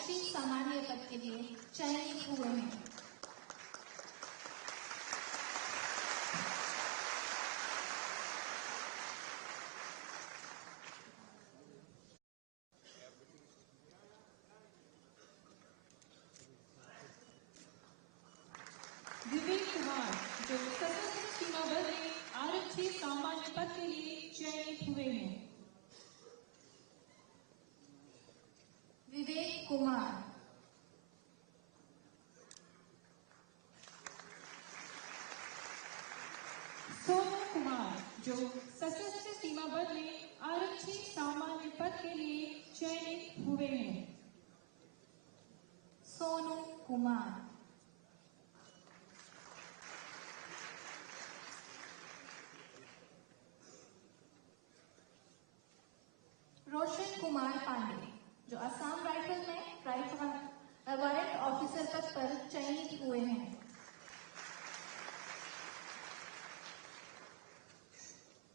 आरक्षी सामान्य पद के लिए चयनित हुए हैं। विवेक कुमार जो सशस्त्र सीमा बल में आरक्षी सामान्य पद के लिए चयनित हुए हैं। विवेक कुमार। सोनू कुमार जो सशस्त्र सीमा बल में आरक्षी सामान्य पद के लिए चयनित हुए हैं। सोनू कुमार। रोशन कुमार पांडे जो असम राइफल में वारंट ऑफिसर पद पर चयनित हुए हैं।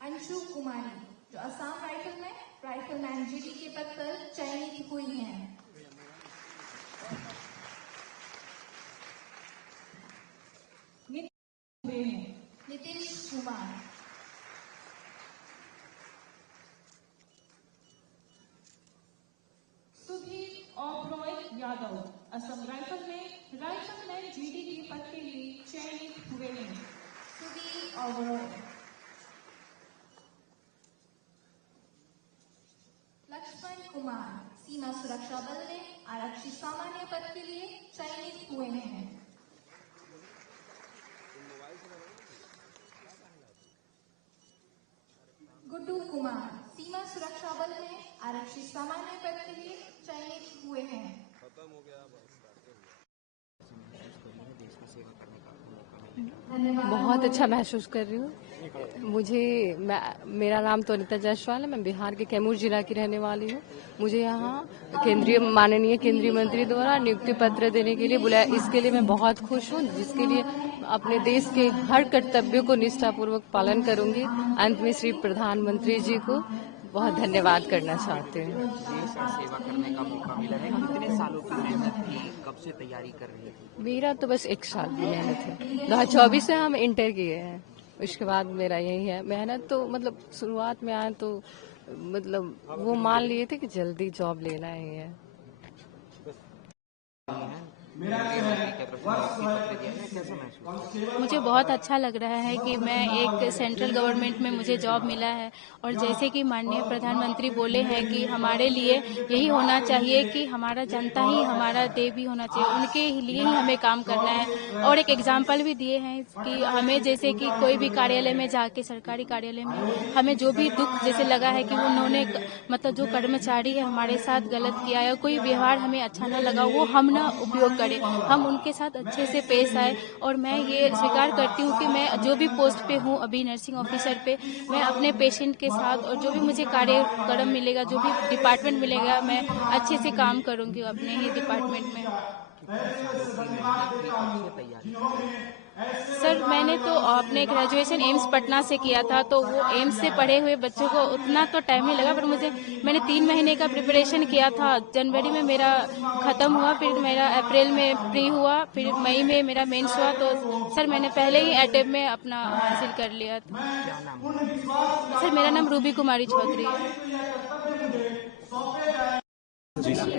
अंशु कुमारी जो असम राइफल में राइफलमैन जीडी के पद पर चयनित हुई हैं। नीतीश कुमार। सुधीर ओबरॉय यादव असम राइफल में राइफलमैन जीडी के पद के लिए चयनित हुए हैं। सुधीर ओबरॉय। लक्ष्मण कुमार सीमा सुरक्षा बल में आरक्षी सामान्य पद के लिए चयनित हुए हैं। गुड्डू कुमार सीमा सुरक्षा बल में आरक्षी सामान्य पद के लिए चयनित हुए हैं। बहुत अच्छा महसूस कर रही हूँ। मेरा नाम तो अनिता जायसवाल है। मैं बिहार के कैमूर जिला की रहने वाली हूँ। मुझे यहाँ माननीय केंद्रीय मंत्री द्वारा नियुक्ति पत्र देने के लिए बुलाया। इसके लिए मैं बहुत खुश हूँ, जिसके लिए अपने देश के हर कर्तव्यों को निष्ठापूर्वक पालन करूंगी। अंत में श्री प्रधानमंत्री जी को बहुत धन्यवाद करना चाहते हैं। देश की सेवा करने का मौका मिला है। कितने सालों की मेहनत थी, कब से तैयारी कर रही थी? मेरा तो बस 1 साल की मेहनत है। 2024 से हम इंटर किए हैं, उसके बाद मेरा यही है मेहनत। तो मतलब शुरुआत में आए तो मतलब वो मान लिए थे कि जल्दी जॉब लेना ही है। मुझे बहुत अच्छा लग रहा है कि मैं एक सेंट्रल गवर्नमेंट में मुझे जॉब मिला है। और जैसे कि माननीय प्रधानमंत्री बोले हैं कि हमारे लिए यही होना चाहिए कि हमारा जनता ही हमारा देवी होना चाहिए, उनके लिए ही हमें काम करना है। और एक एग्जाम्पल भी दिए हैं कि हमें जैसे कि कोई भी कार्यालय में जाके, सरकारी कार्यालय में हमें जो भी दुख जैसे लगा है कि उन्होंने मतलब जो कर्मचारी है हमारे साथ गलत किया है, कोई व्यवहार हमें अच्छा न लगा, वो हम ना उपयोग करें, हम उनके साथ अच्छे से पेश आए। और मैं ये स्वीकार करती हूँ कि मैं जो भी पोस्ट पे हूँ अभी नर्सिंग ऑफिसर पे, मैं अपने पेशेंट के साथ और जो भी मुझे कार्यक्रम मिलेगा, जो भी डिपार्टमेंट मिलेगा, मैं अच्छे से काम करूँगी अपने ही डिपार्टमेंट में। सर मैंने तो अपने ग्रेजुएशन एम्स पटना से किया था, तो वो एम्स से पढ़े हुए बच्चों को उतना तो टाइम नहीं लगा, पर मैंने 3 महीने का प्रिपरेशन किया था। जनवरी में मेरा खत्म हुआ, फिर मेरा अप्रैल में प्री हुआ, फिर मई में मेरा मेंस हुआ। तो सर मैंने पहले ही अटेम्प्ट में अपना हासिल कर लिया था। सर मेरा नाम रूबी कुमारी चौधरी है। जी सर,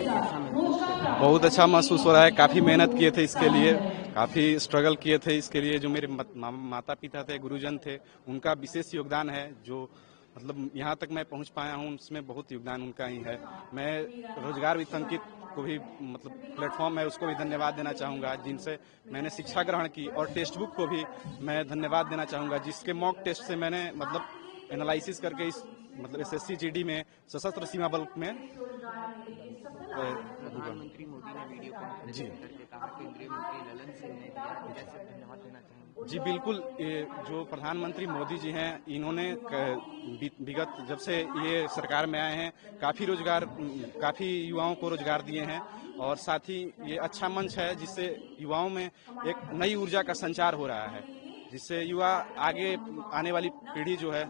बहुत अच्छा महसूस हो रहा है। काफ़ी मेहनत किए थे इसके लिए, काफ़ी स्ट्रगल किए थे इसके लिए। जो मेरे माता पिता थे, गुरुजन थे, उनका विशेष योगदान है। जो मतलब यहाँ तक मैं पहुँच पाया हूँ, उसमें बहुत योगदान उनका ही है। मैं रोजगार वितंकित को भी मतलब प्लेटफॉर्म है, उसको भी धन्यवाद देना चाहूँगा, जिनसे मैंने शिक्षा ग्रहण की। और टेक्स्ट बुक को भी मैं धन्यवाद देना चाहूँगा, जिसके मॉक टेस्ट से मैंने मतलब एनालिसिस करके इस मतलब SSC GD में सशस्त्र सीमा बल में प्रधानमंत्री मोदी ने वीडियो कॉन्फ्रेंसिंग करके कहा, केंद्रीय मंत्री ललन सिंह ने दिया, कैसे धन्यवाद देना चाहेंगे? जी बिल्कुल, जो प्रधानमंत्री मोदी जी हैं, इन्होंने विगत जब से ये सरकार में आए हैं, काफ़ी युवाओं को रोजगार दिए हैं। और साथ ही ये अच्छा मंच है, जिससे युवाओं में एक नई ऊर्जा का संचार हो रहा है, जिससे युवा आगे आने वाली पीढ़ी जो है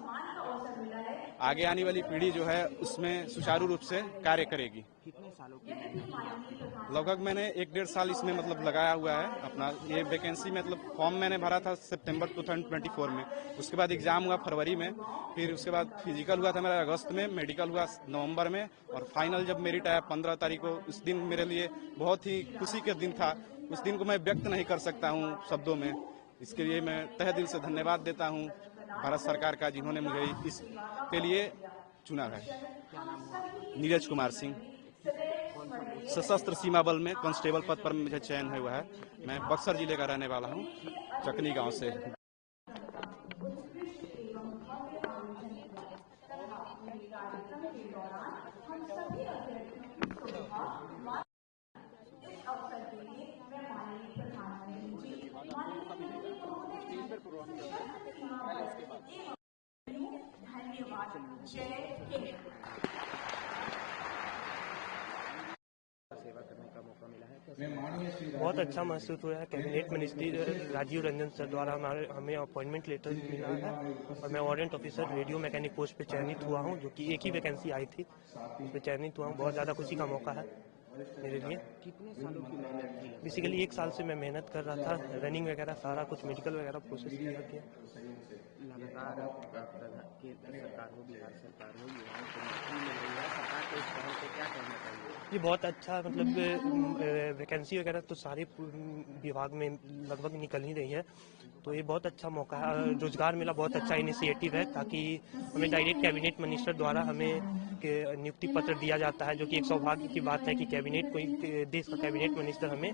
आगे आने वाली पीढ़ी जो है उसमें सुचारू रूप से कार्य करेगी। कितने सालों की मेहनत? लगभग मैंने 1-1.5 साल इसमें मतलब लगाया हुआ है अपना। ये वैकेंसी मतलब फॉर्म मैंने भरा था सितंबर 2024 में, उसके बाद एग्जाम हुआ फरवरी में, फिर उसके बाद फिजिकल हुआ था मेरा अगस्त में, मेडिकल हुआ नवंबर में, और फाइनल जब मेरिट आया 15 तारीख को, उस दिन मेरे लिए बहुत ही खुशी का दिन था। उस दिन को मैं व्यक्त नहीं कर सकता हूँ शब्दों में। इसके लिए मैं तहे दिल से धन्यवाद देता हूँ भारत सरकार का, जिन्होंने मुझे इसके लिए चुना है। नीरज कुमार सिंह, सशस्त्र सीमा बल में कांस्टेबल पद पर मुझे चयन हुआ है। मैं बक्सर जिले का रहने वाला हूँ, चकनी गांव से। सेवा करने का मौका मिला है, कैसे? बहुत अच्छा महसूस हुआ है। Cabinet ministry Rajiv Ranjan sir द्वारा हमें अपॉइंटमेंट लेटर मिला है और मैं warrant officer radio mechanic post पे चयनित हुआ हूँ, जो कि एक ही वैकेंसी आई थी, उस पर चयनित हुआ हूँ। बहुत ज़्यादा खुशी का मौका है मेरे लिए। कितने सालों की मेहनत थी? बेसिकली 1 साल से मैं मेहनत कर रहा था, रनिंग वगैरह सारा कुछ मेडिकल वगैरह प्रोसेस किया गया। लगातार केंद्र सरकार हो, बिहार सरकार हो, युवाओं को नौकरी मिल रही है, सरकार को इस पहल से क्या कहना चाहिए? ये बहुत अच्छा, मतलब वैकेंसी वगैरह तो सारे विभाग में लगभग निकल ही रही है, तो ये बहुत अच्छा मौका है। रोजगार मिला, बहुत अच्छा इनिशिएटिव है, ताकि हमें डायरेक्ट कैबिनेट मिनिस्टर द्वारा हमें नियुक्ति पत्र दिया जाता है, जो कि एक सौभाग्य की बात है कि कैबिनेट कोई देश का कैबिनेट मिनिस्टर हमें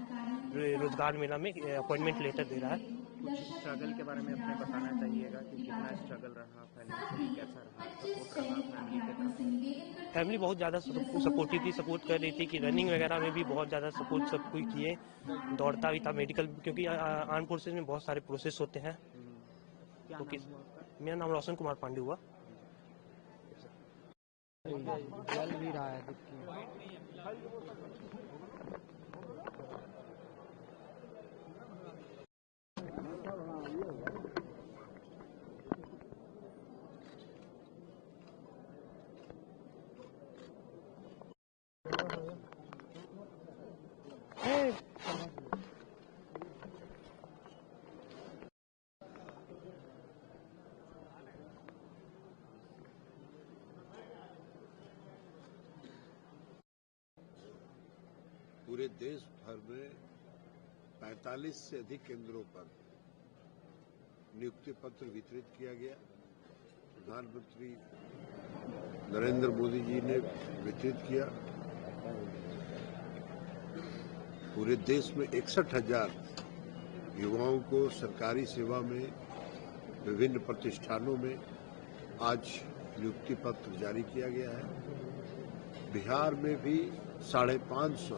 रोजगार मेला में अपॉइंटमेंट लेटर दे रहा है। कुछ स्ट्रगल के बारे में अपने बताना चाहिएगा कि कितना स्ट्रगल रहा, फाइनेंशियली कैसा रहा, सपोर्ट रहा फैमिली के तरफ से? फैमिली बहुत ज़्यादा सपोर्टिव थी, सपोर्ट कर रही थी कि रनिंग वगैरह में भी बहुत ज़्यादा सपोर्ट सब कोई किए। दौड़ता भी था, मेडिकल, क्योंकि आर्म फोर्सेज में बहुत सारे प्रोसेस होते हैं। क्या तो नाम हुआ आपका? मेरा नाम रोशन कुमार पांडे हुआ। जल भी रहा है, पूरे देश भर में 45 से अधिक केंद्रों पर नियुक्ति पत्र वितरित किया गया। प्रधानमंत्री नरेंद्र मोदी जी ने वितरित किया। पूरे देश में 61,000 युवाओं को सरकारी सेवा में विभिन्न प्रतिष्ठानों में आज नियुक्ति पत्र जारी किया गया है। बिहार में भी 550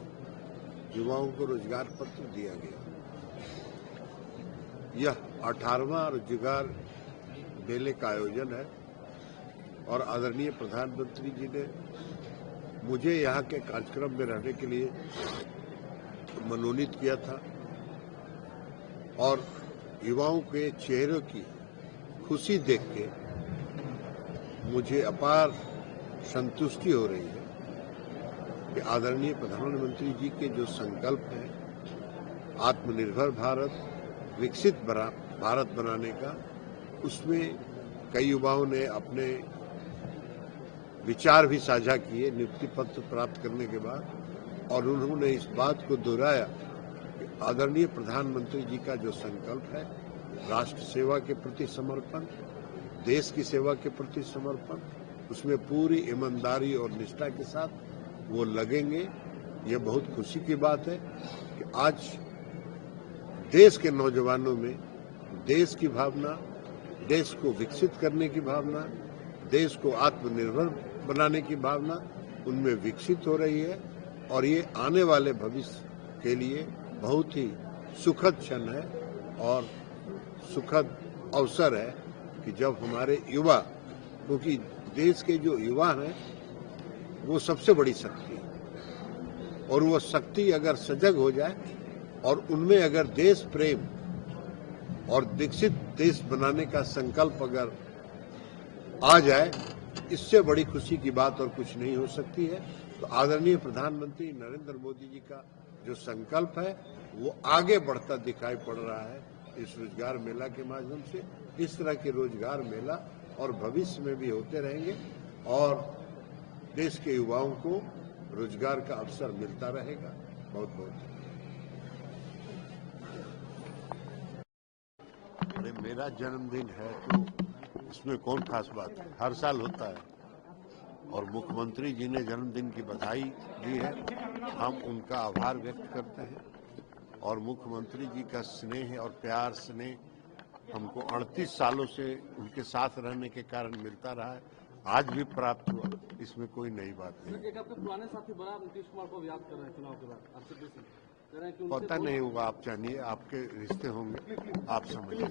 युवाओं को रोजगार पत्र दिया गया। यह 18वां रोजगार मेले का आयोजन है और आदरणीय प्रधानमंत्री जी ने मुझे यहाँ के कार्यक्रम में रहने के लिए मनोनीत किया था और युवाओं के चेहरों की खुशी देख के मुझे अपार संतुष्टि हो रही है कि आदरणीय प्रधानमंत्री जी के जो संकल्प है आत्मनिर्भर भारत, विकसित भारत बनाने का, उसमें कई युवाओं ने अपने विचार भी साझा किए नियुक्ति पत्र प्राप्त करने के बाद, और उन्होंने इस बात को दोहराया कि आदरणीय प्रधानमंत्री जी का जो संकल्प है राष्ट्र सेवा के प्रति समर्पण, देश की सेवा के प्रति समर्पण, उसमें पूरी ईमानदारी और निष्ठा के साथ वो लगेंगे। ये बहुत खुशी की बात है कि आज देश के नौजवानों में देश की भावना, देश को विकसित करने की भावना, देश को आत्मनिर्भर बनाने की भावना उनमें विकसित हो रही है और ये आने वाले भविष्य के लिए बहुत ही सुखद क्षण है और सुखद अवसर है कि जब हमारे युवा, क्योंकि देश के जो युवा हैं वो सबसे बड़ी शक्ति है और वो शक्ति अगर सजग हो जाए और उनमें अगर देश प्रेम और विकसित देश बनाने का संकल्प अगर आ जाए, इससे बड़ी खुशी की बात और कुछ नहीं हो सकती है। तो आदरणीय प्रधानमंत्री नरेंद्र मोदी जी का जो संकल्प है वो आगे बढ़ता दिखाई पड़ रहा है इस रोजगार मेला के माध्यम से। इस तरह के रोजगार मेला और भविष्य में भी होते रहेंगे और देश के युवाओं को रोजगार का अवसर मिलता रहेगा। बहुत बहुत अरे मेरा जन्मदिन है तो इसमें कौन खास बात है, हर साल होता है और मुख्यमंत्री जी ने जन्मदिन की बधाई दी है, हम उनका आभार व्यक्त करते हैं और मुख्यमंत्री जी का स्नेह और प्यार स्नेह हमको 38 सालों से उनके साथ रहने के कारण मिलता रहा है, आज भी प्राप्त हुआ, इसमें कोई नई बात नहीं। एक आपके पुराने साथी बड़ा नीतीश कुमार को याद कर रहे हैं चुनाव के बाद, आपसे कह रहे हैं कि पता नहीं होगा, आप जानिए, आपके रिश्ते होंगे, आप समझिए।